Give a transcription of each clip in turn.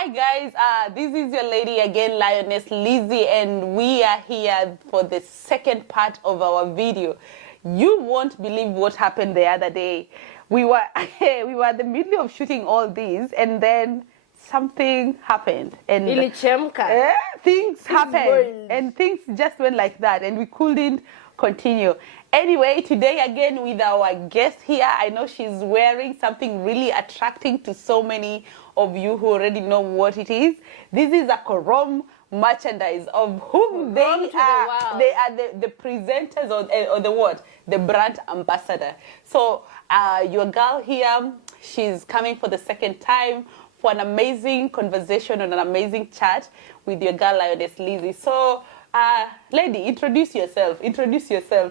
Hi guys, this is your lady again, Lioness Lizzie, and we are here for the second part of our video. You won't believe what happened the other day. We were in the middle of shooting all these, and then something happened, and things happened, and things just went like that, and we couldn't continue. Anyway, today again with our guest here, I know she's wearing something really attracting to so many of you who already know what it is. This is a Korom merchandise of whom they are. They are the presenters or the what? The brand ambassador. So your girl here, she's coming for the second time for an amazing conversation and an amazing chat with your girl Lioness Lizzie. So lady, introduce yourself.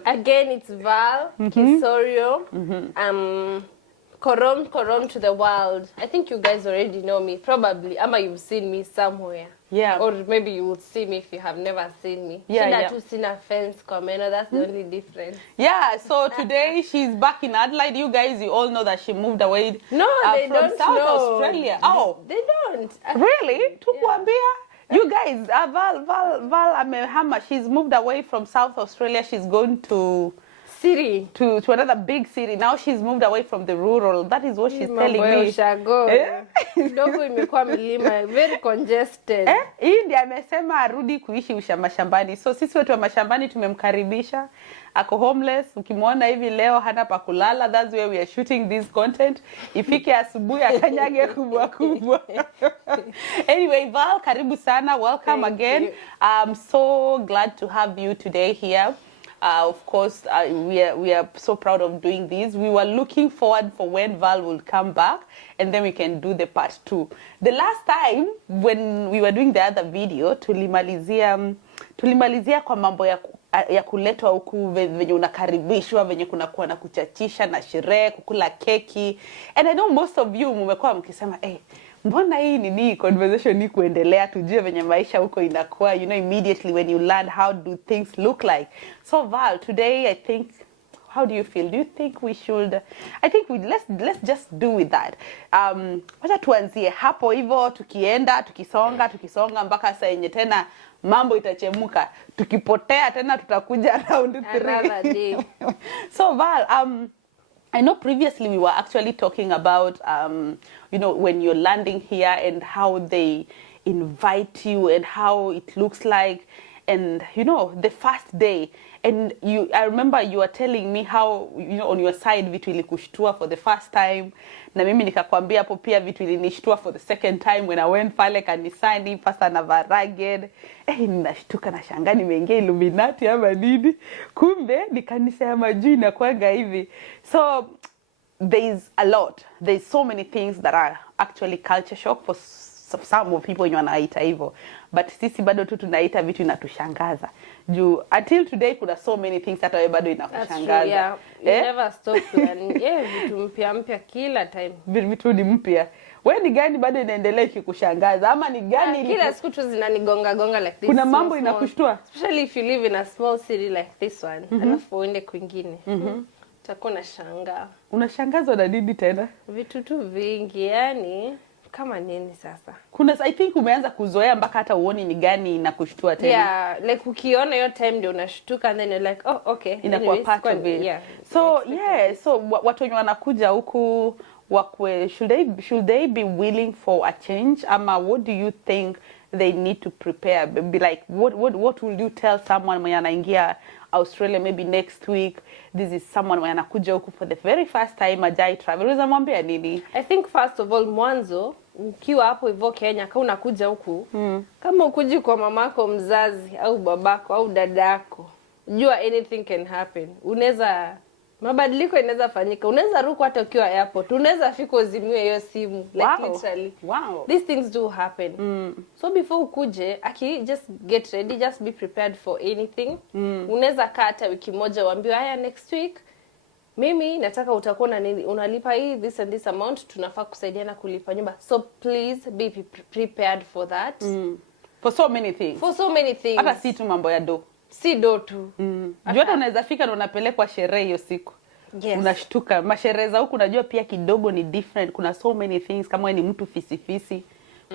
Again, it's Val Kisorio. Korom to the world. I think you guys already know me, probably. Ama you've seen me somewhere. Yeah. Or maybe you will see me if you have never seen me. Yeah, Sina fence comment. That's the only difference. Yeah, so today she's back in Adelaide. You guys, you all know that she moved away they from don't South know. Australia. Oh. They don't. Really? Tukuambia? You guys, Val Amehama, she's moved away from South Australia. She's going to city to another big city. Now she's moved away from the rural. That is what she's telling me. Kidogo imekuwa milima, very congested. Hii ndiye amesema arudi kuishi mashambani. So sisi wetu wa mashambani tumemkaribisha. Ako homeless. Ukimwona hivi leo hana pa kulala. That's where we are shooting this content. Ifike asubuhi akanyage kubwa. Anyway, Val, karibu sana. Welcome again. I'm so glad to have you today here. Of course, we are so proud of doing this. We were looking forward for when Val will come back, and then we can do the part 2. The last time when we were doing the other video, tulimalizia kwa mambo ya kuletwa huku venye unakaribishwa, venye kunakuwa na kuchachisha na sherehe, kukula keki. And I know most of you mmekuwa mkisema, mbona hii nini conversation ni kuendelea tujue venye maisha huko inakuwa, you know, immediately when you learn how do things look like. So Val, today I think, how do you feel? Do you think we should, I think let's just do with that. Wacha tuanzie hapo hivyo, tukisonga mpaka saa yenye tena mambo itachemuka. Tukipotea tena tutakuja round 3. Another day. So Val, I know previously we were actually talking about, you know, when you're landing here and how they invite you and how it looks like, and, you know, the first day. And I remember you were telling me how, you know, on your side vitu ilikushtua for the first time. Na mimi nikakwambia hapo pia vitu ilinishtua for the second time when I went pale kanisani, pastor na ragged. Ninashtuka na shangaa nimeingia Illuminati ama nini. Kumbe ni kanisa ya majuu inakuanga hivi. So there's a lot. There's so many things that are actually culture shock for some of people wenye wanaita hivyo. But sisi bado tu tunaita vitu inatushangaza. Juu until today kuna so many things hata wewe bado inakushangaza. Yeah. You never stop learning. Vitu mpya kila time. Vitu ni mpya. Wewe ni gani bado inaendelea ikikushangaza ama ni gani kila siku tu zinanigonga like this? Kuna mambo inakushtua. Especially if you live in a small city like this one. Alafu uende kwingine. Utakuwa unashangaa. Unashangazwa na nini tena? Vitu tu vingi, yani kama nini sasa? I think umeanza kuzoea mpaka hata uoni ni gani inakushtua tena. Yeah, like ukiona your time ndio unashtuka and then you're like, oh okay. Inakuwa part of it. Yeah. So watu wenye wanakuja huku wakwe, should they be willing for a change? Ama what do you think they need to prepare? Be like, what will you tell someone mwenye anaingia Australia maybe next week? This is someone mwenye anakuja huku for the very first time, ajai travel. Unaweza mwambia nini? I think first of all, mwanzo ukiwa hapo hivyo Kenya, kama unakuja huku, kama ukuji kwa mamako mzazi au babako au dadako, jua anything can happen. Mabadiliko inaweza fanyika. Unaweza ruku hata ukiwa airport. Unaweza fika uzimiwe hiyo simu. Like literally. Wow. These things do happen. So before ukuje, just get ready, just be prepared for anything. Unaweza kaa hata wiki moja uambiwe haya next week mimi nataka utakuwa na nini, unalipa hii this and this amount, tunafaa kusaidiana kulipa nyumba. So please be prepared for that. For so many things. Hata si tu mambo ya do. Si do tu. Hata unaweza fika na unapelekwa sherehe hiyo siku. Yes. Unashtuka. Masherehe za huku unajua pia kidogo ni different. Kuna so many things kama ni mtu fisi.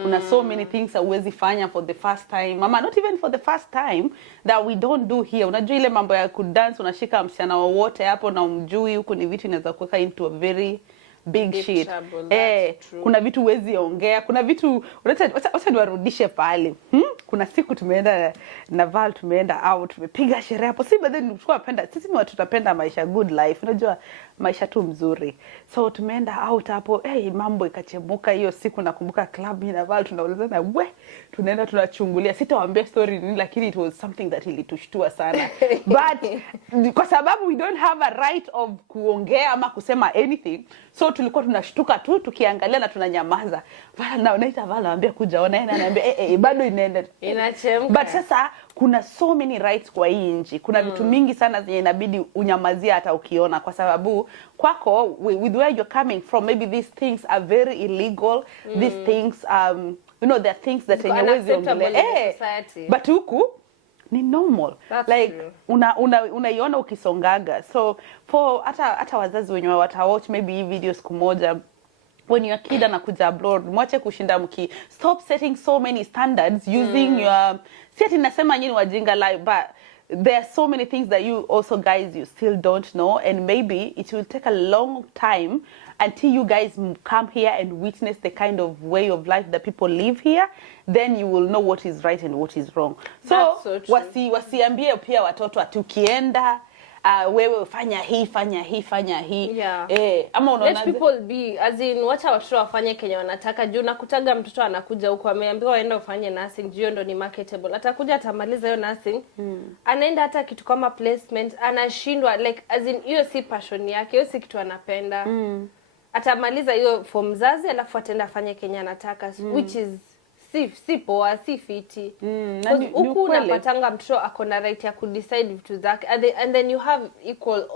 Kuna so many things hauwezi fanya for the first time. Mama, not even for the first time that we don't do here. Unajua ile mambo ya kudance, unashika msichana wowote hapo na umjui, huko ni vitu inaweza kuweka into a very big shit. Kuna vitu huwezi ongea, kuna vitu wacha niwarudishe pale. Kuna siku tumeenda na Val, tumeenda out, tumepiga sherehe hapo. Si baadaye tulikuwa tunapenda, sisi ni watu tunapenda maisha, good life. Unajua maisha tu mzuri. So tumeenda out hapo, mambo ikachemuka hiyo siku. Nakumbuka club na Val tunaulizana, tunaenda tunachungulia. Sitawaambia story nini, lakini it was something that ilitushtua sana. But kwa sababu we don't have a right of kuongea ama kusema anything, so tulikuwa tunashtuka tu tukiangalia na tunanyamaza. Vala naita Vala, anambia kuja ona, yeye ananiambia bado inaenda inachemka. But sasa kuna so many rights kwa hii nchi. Kuna vitu mingi sana zenye inabidi unyamazia hata ukiona, kwa sababu kwako with where you're coming from, maybe these things are very illegal. These things there are things that hawezi ongelea. But huku ni normal. That's like true. unaiona ukisongaga. So for hata wazazi wenyewe watawatch maybe hii video siku moja, when your kid anakuja abroad, mwache kushinda stop setting so many standards using your, si ati nasema nyinyi wajinga like, but there are so many things that you also guys you still don't know, and maybe it will take a long time until you guys come here and witness the kind of way of life that people live here. Then you will know what is right and what is wrong. So wasiambie pia watoto atukienda wewe fanya hii. Yeah. Ama unaona, let people be, as in wacha watoto wafanye Kenya wanataka. Juu nakutaga mtoto anakuja huko ameambiwa aenda ufanye nursing, juu ndo ni marketable. Atakuja atamaliza hiyo nursing. Anaenda hata kitu kama placement, anashindwa, like as in hiyo si passion yake, hiyo si kitu anapenda. Atamaliza hiyo for mzazi, alafu ataenda afanye Kenya anataka, which is si poa, si fiti. Huku unapatanga mtoto ako na right ya kudecide vitu zake, and then you have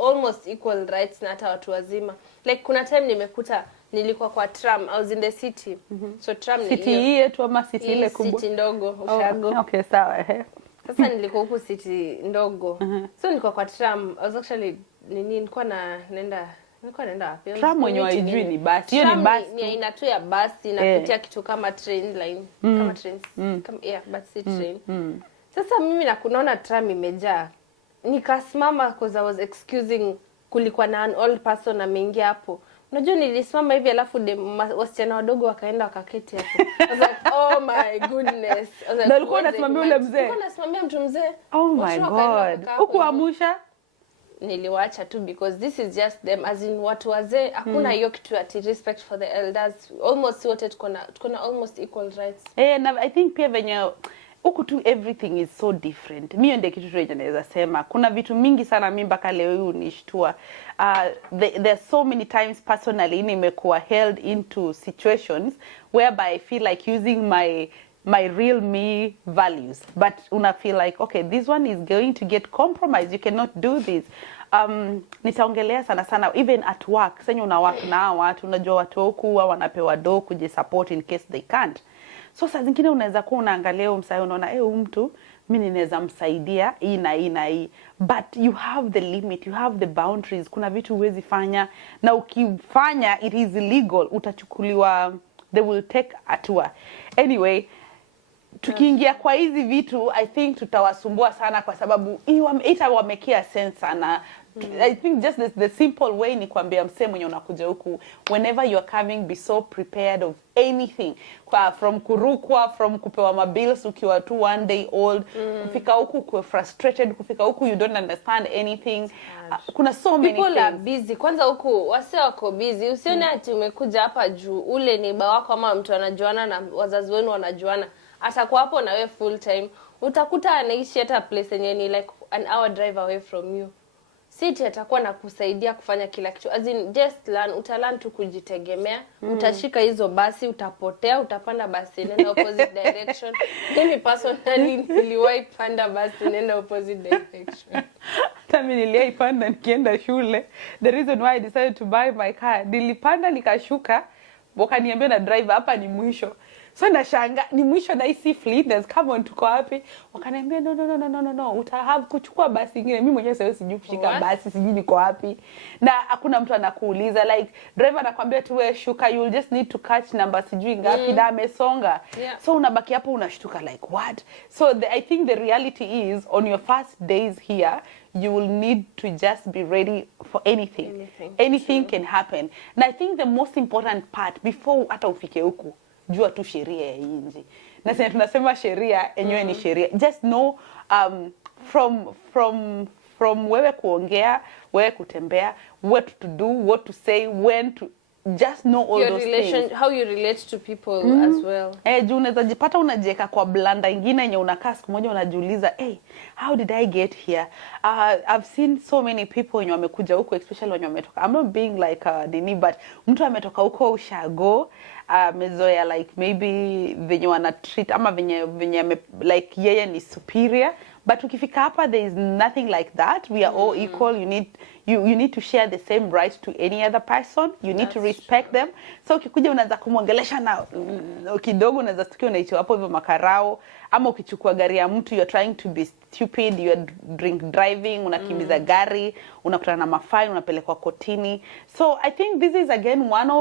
almost equal rights na hata watu wazima. Like kuna time nimekuta nilikuwa kwa tram, I was in the city. So tram ni city hii yetu ama city ile kubwa? City ndogo, ushago. Okay, sawa. Sasa nilikuwa huku city ndogo. So nilikuwa kwa tram, I was actually nilikuwa naenda wapi? Tram mwenye haijui ni basi. Hiyo ni basi. Ni aina tu ya basi inapitia kitu kama train line, kama trains, kama basi train. Sasa mimi nakunaona tram imejaa. Nikasimama because I was excusing, kulikuwa na an old person ameingia hapo. Unajua nilisimama hivi alafu wasichana wadogo wakaenda wakaketi hapo. I was like, oh my goodness. Na ulikuwa unasimamia ule mzee? Nilikuwa nasimamia mtu mzee. Oh my god. Hukuamusha? Niliwacha tu because this is just them, as in watu wazee hakuna hiyo kitu ati respect for the elders. Almost wote tuko na almost equal rights. And I think pia venye huku tu everything is so different. Mimi ndio kitu tu naweza sema. Kuna vitu mingi sana mimi mpaka leo hii unishtua. There's so many times personally nimekuwa held into situations whereby I feel like using my real me values, but una feel like okay, this one is going to get compromised, you cannot do this. Nitaongelea sana even at work. Sasa una work na watu, unajua watu huku wanapewa do kujisupport in case they can't. So saa zingine unaweza kuwa unaangalia msaidia, unaona mtu mimi ninaweza msaidia hii na hii, but you have the limit, you have the boundaries. Kuna vitu huwezi fanya, na ukifanya it is illegal, utachukuliwa, they will take hatua. Anyway, tukiingia kwa hizi vitu I think tutawasumbua sana, kwa sababu itawamekea sense sana. I think just the simple way ni kuambia msemo mwenye unakuja huku, whenever you are coming, be so prepared of anything, from kurukwa, from kupewa mabills ukiwa tu one day old, kufika huku kuwa frustrated, kufika huku you don't understand anything. Kuna so many people things. Are busy. Kwanza huku wase wako busy. Usione ati umekuja hapa juu ule ni baba wako ama mtu anajuana na wazazi wenu wanajuana. Atakuwa hapo na wewe full time. Utakuta anaishi hata place yenye ni like an hour drive away from you. City atakuwa na kusaidia kufanya kila kitu. As in just learn, utalan tu kujitegemea. Utashika hizo basi, utapotea, utapanda basi nenda opposite direction. Mimi personally niliwahi panda basi nenda opposite direction. Hata mimi niliipanda nikienda shule. The reason why I decided to buy my car, nilipanda nikashuka, wakaniambia na driver hapa ni mwisho. So nashanga ni mwisho na hisi fleetness, come on tuko wapi? Wakaniambia no, utahave kuchukua basi ingine. Mimi mwenyewe sasa sijui kushika basi, sijui niko wapi. Na hakuna mtu anakuuliza, like driver anakuambia tu wewe shuka, you'll just need to catch number sijui ngapi na amesonga. So unabaki hapo unashtuka like what? So I think the reality is on your first days here you will need to just be ready for anything can happen. And I think the most important part before hata ufike huku, jua tu sheria ya nje. Na sasa tunasema sheria enyewe ni sheria. Just know from wewe kuongea, wewe kutembea, what to do, what to say, when to just know all your those things. How you relate to people as well. Juu unaweza jipata unajieka kwa blanda ingine yenye unakaa siku moja unajiuliza, how did I get here? I've seen so many people wenye wamekuja huko, especially wenye wametoka. I'm not being like Dini, but mtu ametoka huko ushago, mezoea like maybe venye wana treat ama venye like yeye ni superior. But ukifika hapa, there is nothing like that. We are all equal. You need to share the same rights to any other person. You need to respect them. So ukikuja unaanza kumwongelesha na kidogo unaweza stukia unaitwa hapo hivyo makarao, ama ukichukua gari ya mtu you're trying to be stupid, you're drink driving, unakimbiza gari, unakutana na mafine, unapelekwa kotini. So I think this is again one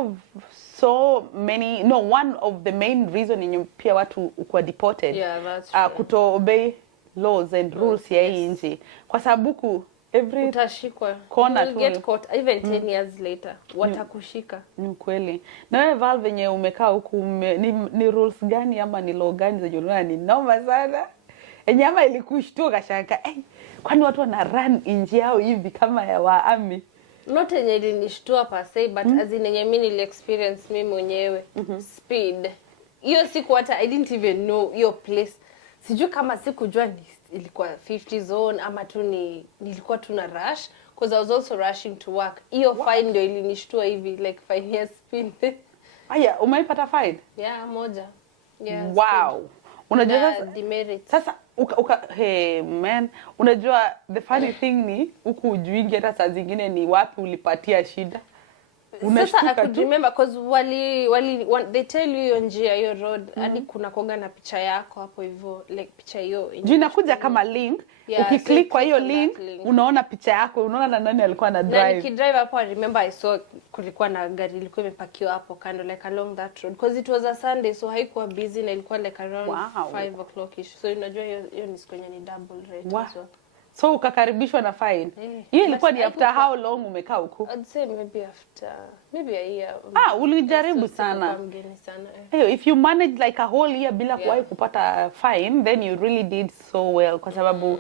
of the main reason in pia watu ukwa deported. Yeah, that's true. Kuto obey laws and rules ya hii nchi, kwa sababu utashikwa, corner you'll get caught even 10 years later watakushika. Ni kweli. Na wewe Val venye umekaa huku ni rules gani ama ni law gani zenye unaona ni noma sana enyama ilikushtuka shaka kwani watu wana run nje yao hivi kama ya waami? Not enye ilinishtua per se, but as in enye mimi nili experience mimi mwenyewe. Speed hiyo siku hata I didn't even know your place. Sijui kama sikujua ilikuwa 50 zone ama tu nilikuwa tu na rush, because I was also rushing to work. Hiyo fine ndio ilinishtua hivi, like 5 years speed. Aya, umeipata fine? Yeah, moja. Yeah. Wow. Speed. Unajua sasa demerit. Sasa hey man, unajua the funny thing ni huku ujuingi hata saa zingine ni wapi ulipatia shida. Sasa I could remember because they tell you hiyo njia hiyo road hadi kuna koga na picha yako hapo hivyo, like picha hiyo inakuja kama link. Ukiklik kwa hiyo link unaona picha yako, unaona na nani alikuwa na drive. Na nikidrive hapo I remember I saw kulikuwa na gari ilikuwa imepakiwa hapo kando like along that road, because it was a Sunday so haikuwa busy na ilikuwa like around 5 o'clock ish. So unajua hiyo ni siku yenye ni double rate as well. So ukakaribishwa na fine. Hiyo ilikuwa ni after how long umekaa huko? I'd say maybe a year. Ulijaribu sana. If you manage like a whole year bila kuwahi kupata fine, then you really did so well, kwa sababu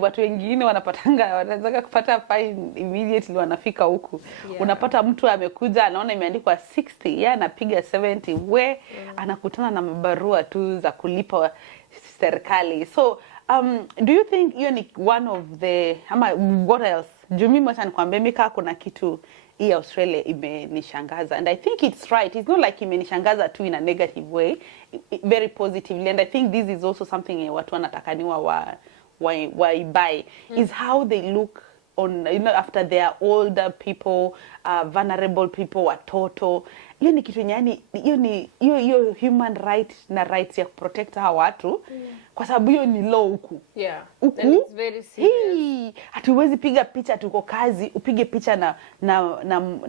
watu wengine wanaanza kupata fine immediately wanafika huku. Unapata mtu amekuja anaona imeandikwa 60, yeye anapiga 70, anakutana na mabarua tu za kulipa serikali. So do you think hiyo ni one of the what else? Mimi mwacha nikwambie mika kuna kitu hii Australia imenishangaza, and I think it's right. It's not like imenishangaza tu in a negative way, very positively, and I think this is also something watu wanatakaniwa waibai is how they look on, after their older people, vulnerable people, watoto. Hiyo ni kitu yani, hiyo human right na rights ya protect hawa watu, kwa sababu hiyo ni law huku. And it's very serious. Hatuwezi piga picha tuko kazi, upige picha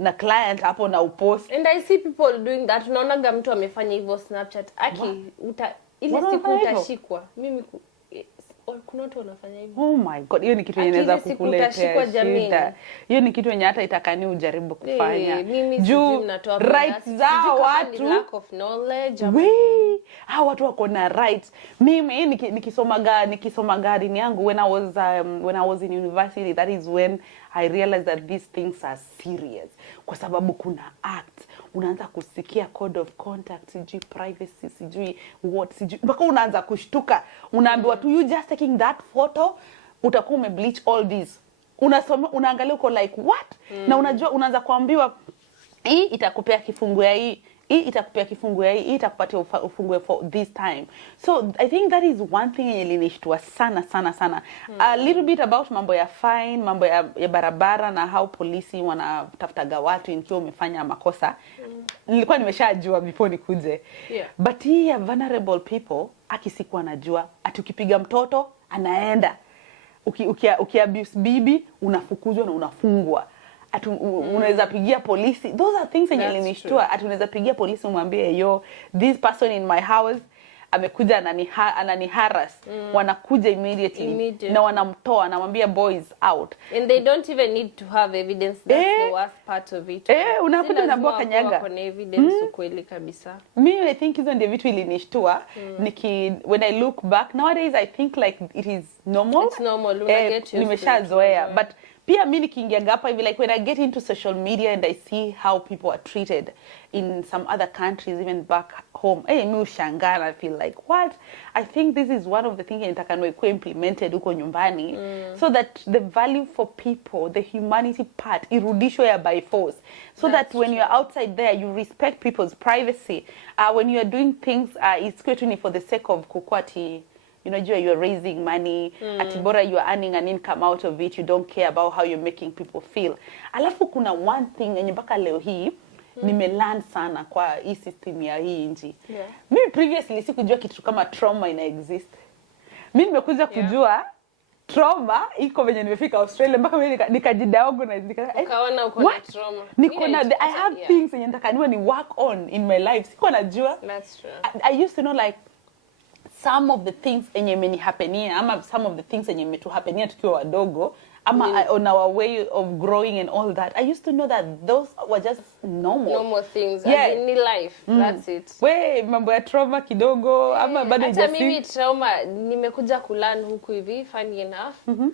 na client hapo na upost. And I see people doing that. Unaonaga mtu amefanya hivyo Snapchat. Ile siku utashikwa. Mimi kuna watu wanafanya hivyo. Oh my god, hiyo ni kitu inaweza kukuletea shida. Hiyo ni kitu yenye hata itakani ujaribu kufanya. Juu rights zao watu, lack of knowledge. Hao watu wako na rights. Mimi nikisoma garden yangu when I was in university, that is when I realized that these things are serious. Kwa sababu kuna act, unaanza kusikia code of conduct, sijui privacy, sijui what, sijui mpaka unaanza kushtuka. Unaambiwa tu you just taking that photo, utakuwa umebleach all this. Unaangalia uko like what? Na unajua unaanza kuambiwa hii itakupea kifungu ya hii hii itakupea kifungu ya hii itakupatia ufungue for this time. So I think that is one thing yenye ilinishtua sana sana sana. A little bit about mambo ya fine, mambo ya barabara na how polisi wanatafutaga watu ikiwa umefanya makosa. Nilikuwa nimeshajua before nikuje. But hii ya vulnerable people akisikuwa najua ati ukipiga mtoto anaenda. Ukiabuse bibi unafukuzwa na unafungwa. Unaweza pigia polisi. Those are things yenye ilinishtua. Unaweza pigia polisi umwambie yo this person in my house amekuja anani harass. Wanakuja immediately. Na wanamtoa anamwambia boys out. And they don't even need to have evidence. That's the worst part of it. Unakuja unaambiwa kanyaga. Kuna evidence ukweli kabisa. Me I think hizo ndio vitu ilinishtua. When I look back nowadays I think like it is normal. It's normal. Nimeshazoea but pia mimi nikiingia hapa hivi like when I get into social media and I see how people are treated in some other countries even back home, mimi ushangaa, I feel like what? I think this is one of the things nitakanwe ku implemented huko nyumbani so that the value for people, the humanity part irudishwe ya by force. So that when you are outside there you respect people's privacy. When you are doing things it's certainly for the sake of kukwati you are raising money, atibora you are earning an income out of it, you don't care about how you're making people feel. Alafu kuna one thing yenye mpaka leo hii nimelearn sana kwa hii system ya hii nchi. Mimi previously sikujua kitu kama trauma ina exist. Mimi nimekuja kujua trauma iko venye nimefika Australia mpaka mimi nikajidiagnose ukaona uko na trauma. Niko na I have things yenye nataka ni work on in my life. Siko najua. That's true. I used to know like some of the things enye imenihapenia ama some of the things enye imetuhapenia tukiwa wadogo ama on our way of growing and all that. I used to know that those were just normal things as in life. That's it. Mambo ya trauma kidogo ama bado hata mimi trauma nimekuja kulearn huku hivi funny enough.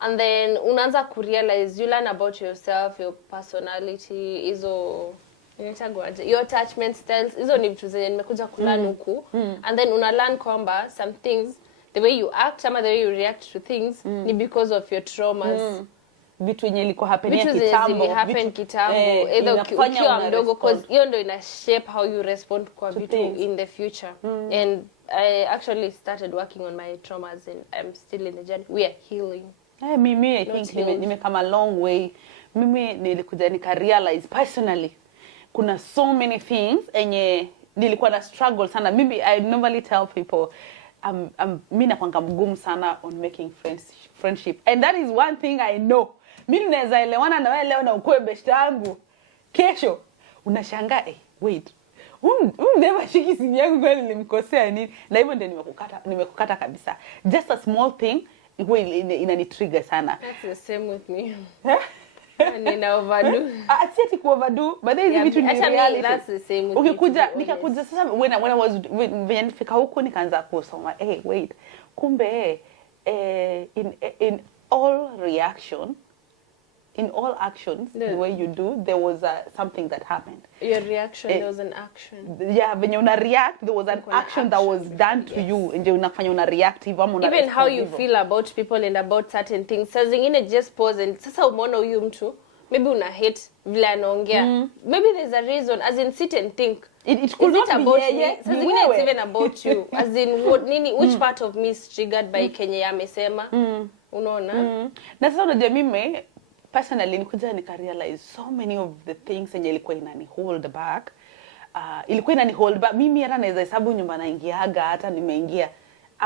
And then unaanza kurealize you learn about yourself, your personality, your attachment styles. Hizo ni vitu zenye nimekuja kulearn huku. And then una learn kwamba some things, the way you act ama the way you react to things ni because of your traumas. Vitu yenye liko happen kitambo. Either ukiwa mdogo cause hiyo ndio ina shape how you respond kwa vitu in the future. And I actually started working on my traumas and I'm still in the journey. We are healing. Mimi I think nimekama a long way. Mimi nilikuja realize personally kuna so many things enye nilikuwa na struggle sana. Mimi I normally tell people mimi nakwanga mgumu sana on making friendship. And that is one thing I know. Mimi naweza elewana na wewe leo na ukue best yangu. Kesho unashangaa wait. Never shiki simu yangu kwa nilimkosea nini? Na hivyo ndio nimekukata kabisa. Just a small thing inani trigger sana. That's the same with me. Nina overdo. Ati ku overdo, but there is between reality. That's the same with nikakuja sasa when I was when nifika huko nikaanza kusoma wait. Kumbe in all reaction, in all actions, the way you do, there was something that happened. Your reaction, there was an action. Yeah, when you react, there was an action that was done to you. And unafanya una react even how you feel about people and about certain things. Sasa zingine just pause and sasa umeona huyu mtu, maybe una hate vile anaongea. Maybe there's a reason, as in sit and think. It could not be about me. Sasa zingine it's even about you. As in which part of me is triggered by Kenya amesema. Unaona? Na sasa unajua mimi personally nikuja realize so many of the things yenye ilikuwa inani hold back. Ilikuwa inani hold back. Mimi hata naweza hesabu nyumba naingiaga hata nimeingia.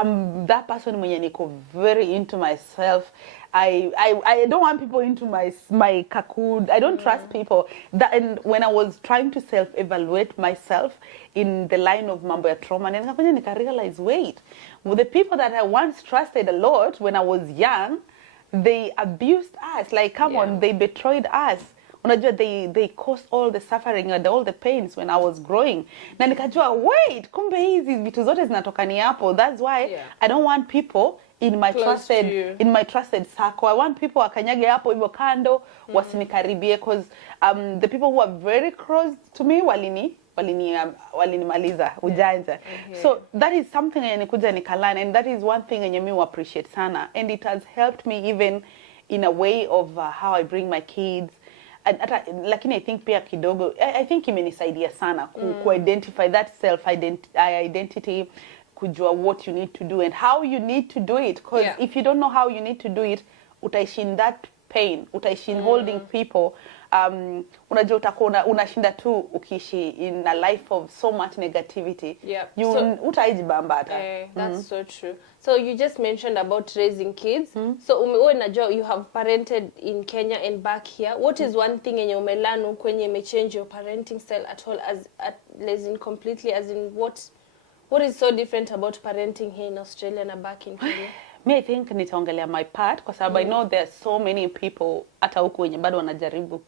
I'm that person mwenye niko very into myself. I don't want people into my cocoon. I don't trust people. And when I was trying to self-evaluate myself in the line of mambo ya trauma, nika realize wait, the people that I once trusted a lot when I was young, they abused us. Like, come on, they betrayed us. Unajua, they caused all the suffering and all the pains when I was growing. Na nikajua, wait, kumbe hizi vitu zote zinatokani hapo. That's why I don't want people in my trusted circle. I want people wakanyage hapo hivyo kando, wasinikaribie, because the people who are very close to me walinimaliza ujanja. So that is something yenye nikuja nikalearn, and that is one thing yenye mimi appreciate sana, and it has helped me even in a way of how I bring my kids. lakini I think pia kidogo I think imenisaidia sana ku identify that self identity, kujua what you need to do and how you need to do it, because if you don't know how you need to do it, utaishi in that pain, utaishi in holding people. Unajua utakuwa unashinda tu ukiishi in a life of so much negativity. Utaijibambata. That's so true. So you just mentioned about raising kids. So unajua you have parented in Kenya and back here. What is one thing yenye umelanu kwenye me change your parenting style at all, as in completely, as in what is so different about parenting here in Australia and back in Kenya? Me, I think nitaongelea my part kwa sababu I know there are so many people hata huku wenye bado wanajaribu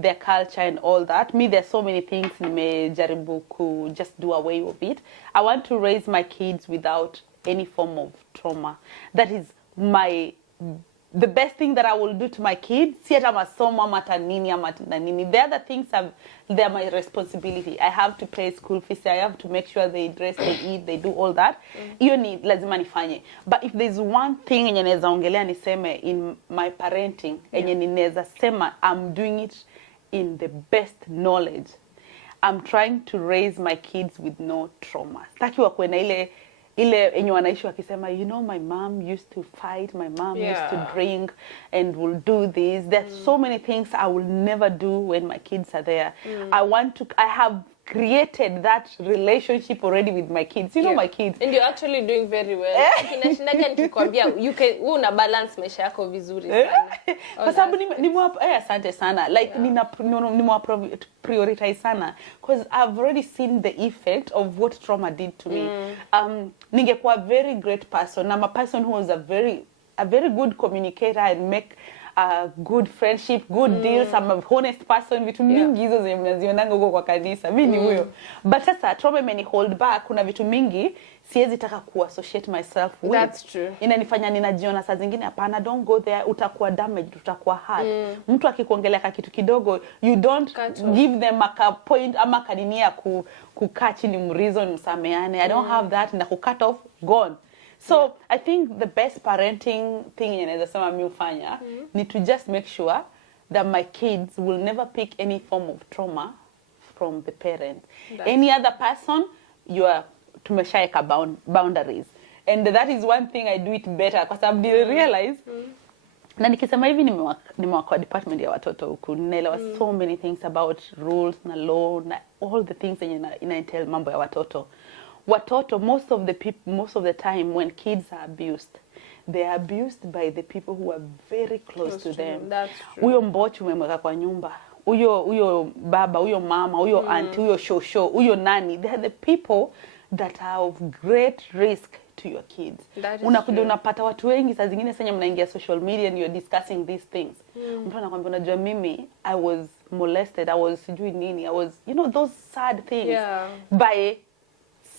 their culture and all that. Me, there are so many things nimejaribu ku just do away with it. I want to raise my kids without any form of trauma. That is the best thing that I will do to my kids. Si hata masomo mata nini ama nini. The other things they're my responsibility. I have to pay school fees. I have to make sure they dress, they eat, they do all that. Hiyo ni lazima nifanye. But if there's one thing yenye naweza ongelea niseme in my parenting, yenye ninaweza sema I'm doing it in the best knowledge. I'm trying to raise my kids with no trauma. Sitaki wakuwe na ile enye wanaishi wakisema, you know, my mom used to fight, my mom used to drink and will do this. There's so many things I will never do when my kids are there. I have created that relationship already with my kids. You know my kids. And you're actually doing very well. Kinashindaga nikikwambia una balance maisha yako vizuri sana. Kwa sababu asante sana. Like nimwa prioritize sana because I've already seen the effect of what trauma did to me. Ningekuwa a very great person. I'm a person who was a very good communicator and make good friendship, good deals. I'm a honest person. Vitu mingi hizo zenye mnazionanga huko kwa kanisa. Mimi ni huyo. But sasa trauma imeni hold back. Kuna vitu mingi siwezi taka associate myself with. That's true. Inanifanya ninajiona saa zingine hapana, don't go there, utakuwa damaged, utakuwa hurt. Mtu akikuongelea kitu kidogo, you don't give them a point ama kadinia kukaa chini mreason msameane. I don't have that, na cut off, gone. So I think the best parenting thing inaweza sema mimi ufanya ni to just make sure that my kids will never pick any form of trauma from the parents. Any other person, tumeshaeka boundaries. And that is one thing I do it better kwa sababu I realize na nikisema hivi nimewa kwa department ya watoto huku ninaelewa so many things about rules na law na all the things ina mambo ya watoto. Most of the time when kids are abused, they are abused by the people who are very close to them. That's true. Huyo mbochu umemweka kwa nyumba, huyo baba, huyo mama, huyo auntie, huyo shosho, huyo nani, they are the people that are of great risk to your kids. Unakuja unapata watu wengi saa zingine sasa mnaingia social media and you're discussing these things. Mtu anakuambia unajua mimi I was molested, I was sijui nini, I was, you know, those sad things by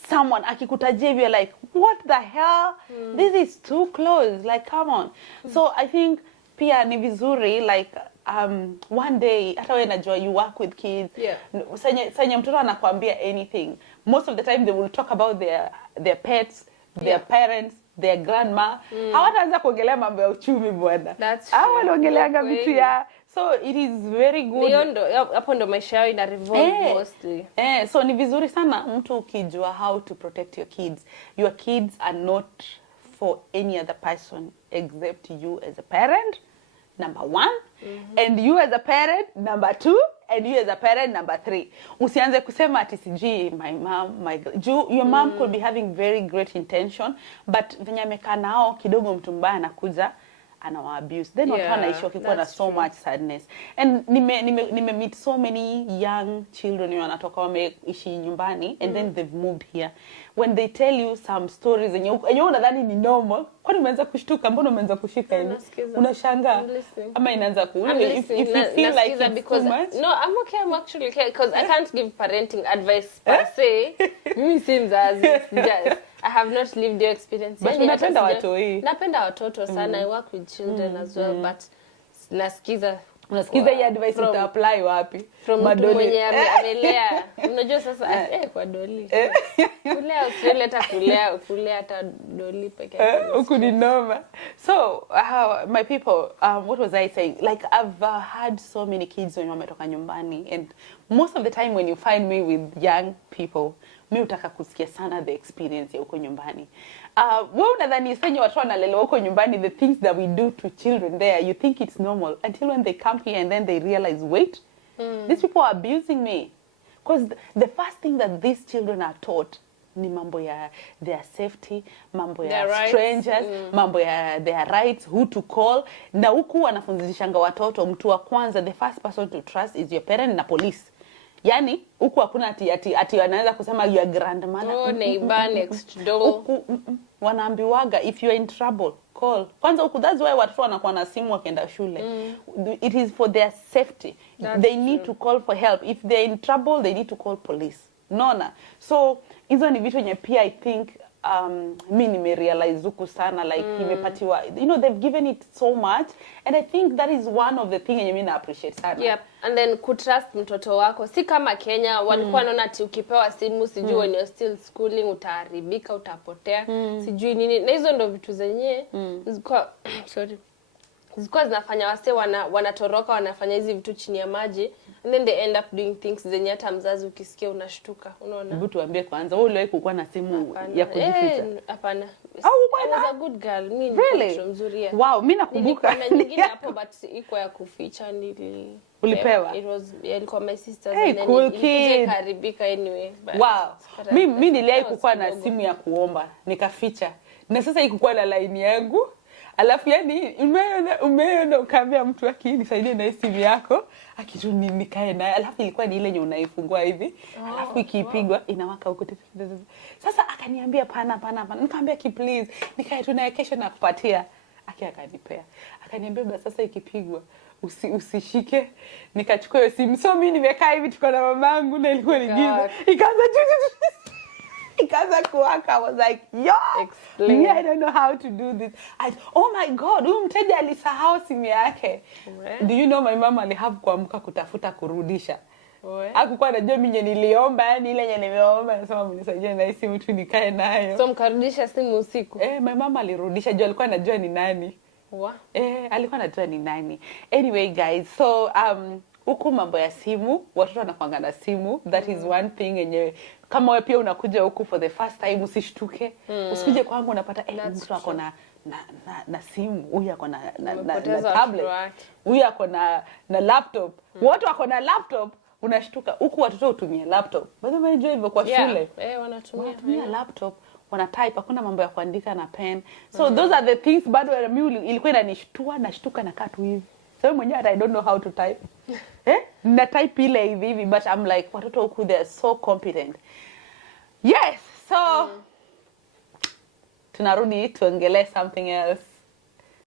someone. Akikutajia you're like, what the hell? This is too close, like come on. So I think pia ni vizuri like one day hata wewe najua you work with kids. Sanya mtoto anakuambia anything, most of the time they will talk about their pets, their parents, their grandma. Hawataanza kuongelea mambo ya uchumi bwana. Hawa wanaongeleanga vitu ya, so it is very good. Hapo ndo maisha yao ina revolve mostly. So ni vizuri sana mtu ukijua how to protect your kids. Your kids are not for any other person except you as a parent, number 1, and you as a parent, number 2, and you as a parent, number 3. Usianze kusema ati siji my mom, your mom could be having very great intention, but venye amekaa nao kidogo mtu mbaya anakuja anawa abuse, then watu wanaishi wakikuwa na so much sadness. And nime meet so many young children wanatoka wameishi nyumbani and then they've moved here. When they tell you some stories and you unadhani ni normal, kwani umeanza kushtuka, mbona umeanza kushika hivi? Unashangaa ama inaanza if you feel like it's too much. No, I'm okay, I'm actually okay because I can't give parenting advice per se. Mimi si mzazi, just I have not lived your experience. But napenda watoto sana. I work with children as well, but nasikiza Unasikiza hii advice uta apply wapi? From mtu mwenye amelea. Unajua sasa kwa doli. Kulea usileta kulea hata doli peke yake. Huku ni noma. So, my people, what was I saying? Like, I've had so many kids when wametoka nyumbani, and most of the time when you find me with young people, mi utaka kusikia sana the experience ya huko nyumbani. Wewe unadhani senye watu wanalelewa huko nyumbani, the things that we do to children there, you think it's normal until when they come here and then they realize, wait, these people are abusing me. Because the first thing that these children are taught ni mambo ya their safety, mambo ya strangers, mambo ya their rights, who to call. Na huku wanafunzishanga watoto, mtu wa kwanza, the first person to trust is your parent na police. Yani huku hakuna ati wanaweza kusema your grandmother, neighbor next door. Wanaambiwaga if you are in trouble, call. Kwanza huku, that's why watoto wanakuwa na simu wakienda shule. It is for their safety. They need to call for help. If they're in trouble, they need to call police. Nona. So hizo ni vitu nye pia I think mi nimerealize huku sana, like imepatiwa, you know, they've given it so much, and I think that is one of the thing yenye mi na appreciate sana. Yep. And then kutrust mtoto wako, si kama Kenya walikuwa wanaona ati ukipewa simu sijui when you're still schooling utaharibika, utapotea, sijui nini. Na hizo ndo vitu zenye zilikuwa zinafanya wase wanatoroka, wanafanya hizi vitu chini ya maji, and then they end up doing things zenye hata mzazi ukisikia unashtuka, unaona. Hebu tuambie kwanza, wewe uliwahi kukuwa na simu ya kujificha? Hapana. I was a good girl. Mimi ni mtoto mzuri. Wow, mimi nakumbuka. Na nyingine hapo but iko ya kuficha ulipewa. It was ilikuwa my sister's, hey, and then cool kid. Karibika anyway. Wow. Mimi niliwahi kukuwa na simu ya kuomba, nikaficha. Na sasa ikukuwa na line yangu. Alafu yani umeona ukaambia mtu nisaidie na simu yako, akitu nikae naye. Alafu ilikuwa ni ile yenye unaifungua hivi, alafu ikipigwa inawaka huko. Sasa akaniambia pana. Nikamwambia please, nikae tu naye, kesho nakupatia. Akanipea. Akaniambia basi sasa ikipigwa usishike. Nikachukua hiyo simu. So mimi nimekaa hivi, tuko na mamangu na ilikuwa ni giza. Ikaanza kuwaka. I was like, me, I don't know how to do this. Oh my God, huyu mteja alisahau simu yake. Do you know my mama alihave kuamka kutafuta kurudisha. Hakukuwa anajua mimi niliomba, yani ile yenye nimeomba, nasema mnisaidie na simu tu nikae nayo. So mkarudisha simu usiku? My mama alirudisha, juu alikuwa anajua ni nani. Alikuwa anajua ni nani. Anyway guys, so huku mambo ya simu, watoto wanakuanga na simu. That is one thing yenye kama wewe pia unakuja huku for the first time, usishtuke. Usikuje kwangu unapata mtu ako na simu, huyu ako na tablet, huyu ako na laptop. Watu wako na laptop, unashtuka. Huku watoto hutumia laptop. Bado unajua hivyo kwa shule. Wanatumia laptop, wana type, hakuna mambo ya kuandika na pen. So those are the things bado mimi ilikuwa inanishtua, nashtuka na kaa tu hivi. So mwenyewe I don't know how to type. Na type ile hivi, but I'm like, watoto huku they are so competent. Yes, so tunarudi tuongelee something else.